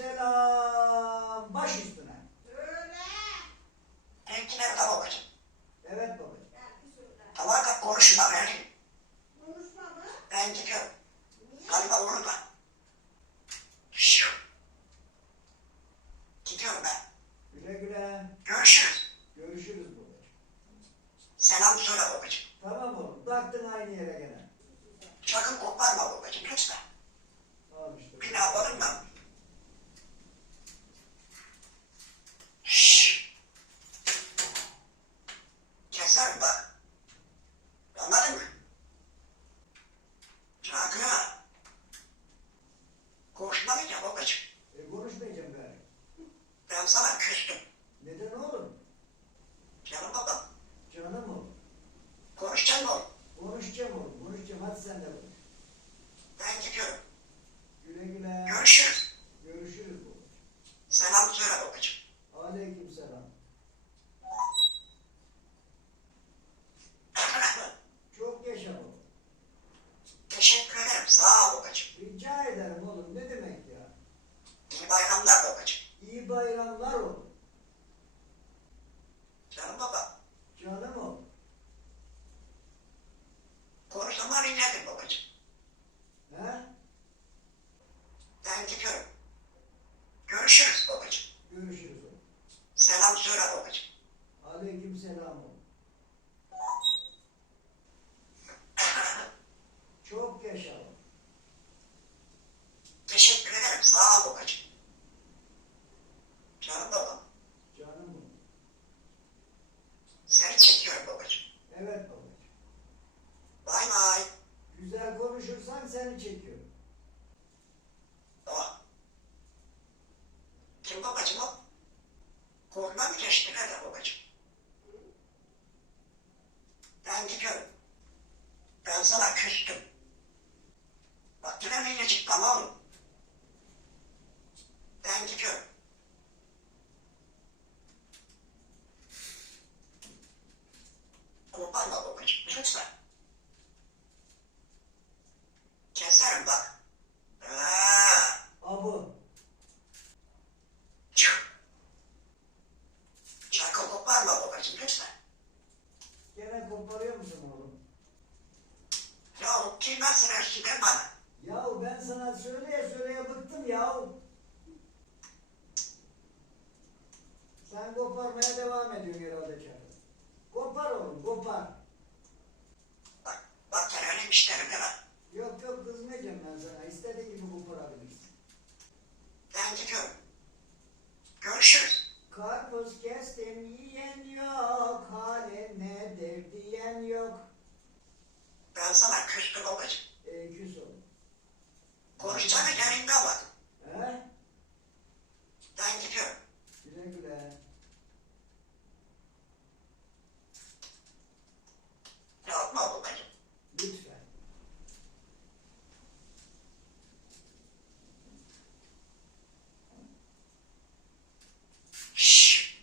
söyle babacığım. Aleyküm selam. Baş üstüne. Renkli nerede babacığım? Evet babacığım. Tamam kalk konuşma ben. Ben gidiyorum. Galiba orada. Şu. Gidiyorum ben. Güle güle. Görüşürüz. Görüşürüz babacığım. Selam söyle babacığım. Tamam oğlum. Taktın aynı yere gene. Sakın koparma babacığım lütfen. Al işte. Bir daha varım ben. Şşş. Keser bak. Anladın mı? Sakın ha. Konuşmayacağım babacığım. E, konuşmayacağım gari. Ben sana küstüm. Neden oğlum? Canım babam. Canım oğlum. Konuşacaksın mı oğlum? Konuşacağım oğlum. Konuşacağım. Hadi sen de. Ben gidiyorum. Güle güle. Görüşürüz babacığım. Selam söyle babacığım. Aleyküm selam. Çok yaşa baba. Teşekkür ederim. Sağ ol babacığım. Rica ederim oğlum. Ne demek ya? İyi bayramlar babacığım. İyi bayramlar oğlum. Canım babam. Canım oğlum. Konuşma dinledim babacığım. He? Ben gidiyorum. Görüşürüz babacığım. Görüşürüz. Selam söyle babacığım. Aleyküm selam oğlum. Çok yaşa oğlum. Teşekkür ederim. Sağ ol babacığım. Canım babam. Canım oğlum. Seni çekiyorum babacığım. Evet babacığım. Bay bay. Güzel konuşursan seni çekiyorum. Oh. Kim babacığım o? Korna mı geçti nerede babacığım? Ben gidiyorum. Ben sana küstüm. Ya kilmezsin eskiden bana. Yahu ben sana söyleye söyleye bıktım yahu. Sen koparmaya devam ediyorsun herhalde çakıl. Kopar oğlum kopar. Bak, bak sen öyle işlerim deme. Yok yok kızmayacağım ben sana. İstediğin gibi koparabilirsin. Ben gidiyorum. Görüşürüz. Karpuz kestim yiyen yok. Haline dev diyen yok. Ben sana küstüm babacığım. E, küs oğlum. Konuşsana yerinde bak. He? Ben gidiyorum. Güle güle. Yapma babacığım. Lütfen. Şşş.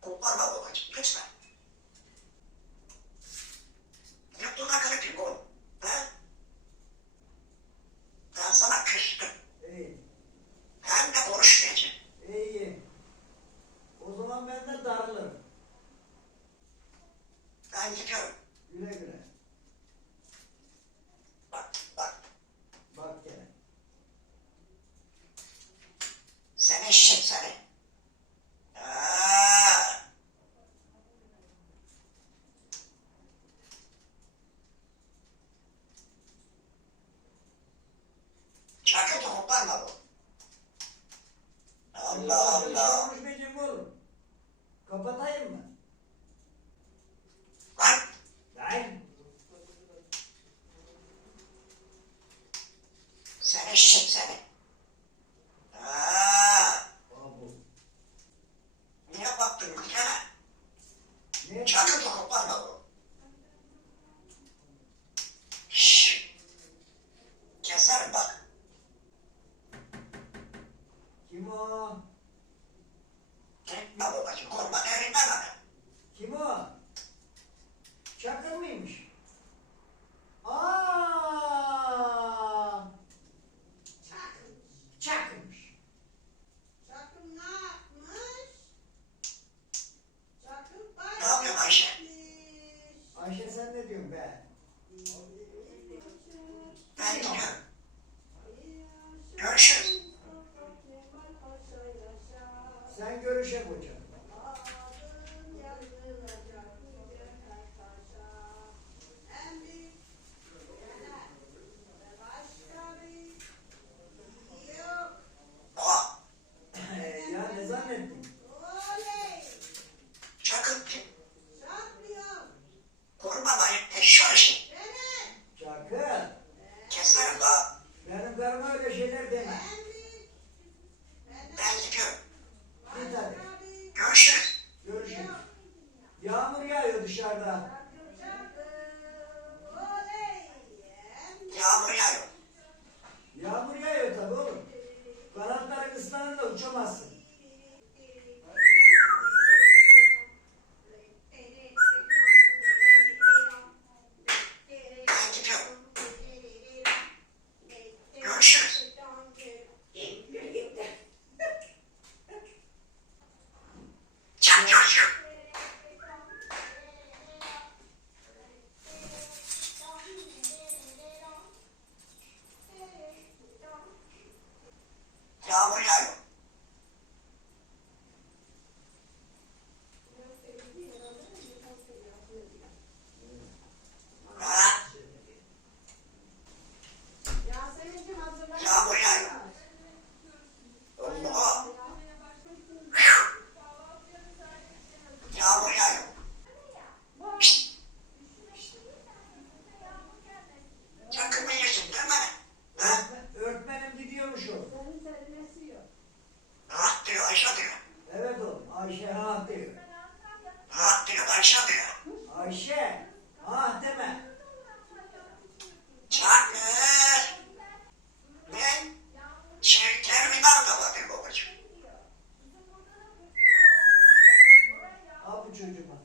Koparma babacığım lütfen. Yaptığına göre bir oğlum. He? Ben sana küstüm. İyi. Hem de konuşmayacağım. İyi. O zaman ben de darılırım. Ben gidiyorum. Güle güle. Bak bak. Bak gene. Sen eşek seni. Aa! Bu. Allah Allah. Konuşmayacağım oğlum. Kapatayım mı? Lan. sen eşek seni. Ayşe. Ah deme. Çakır. Ben şekerimi alamadım babacığım. Al bu çocuğu.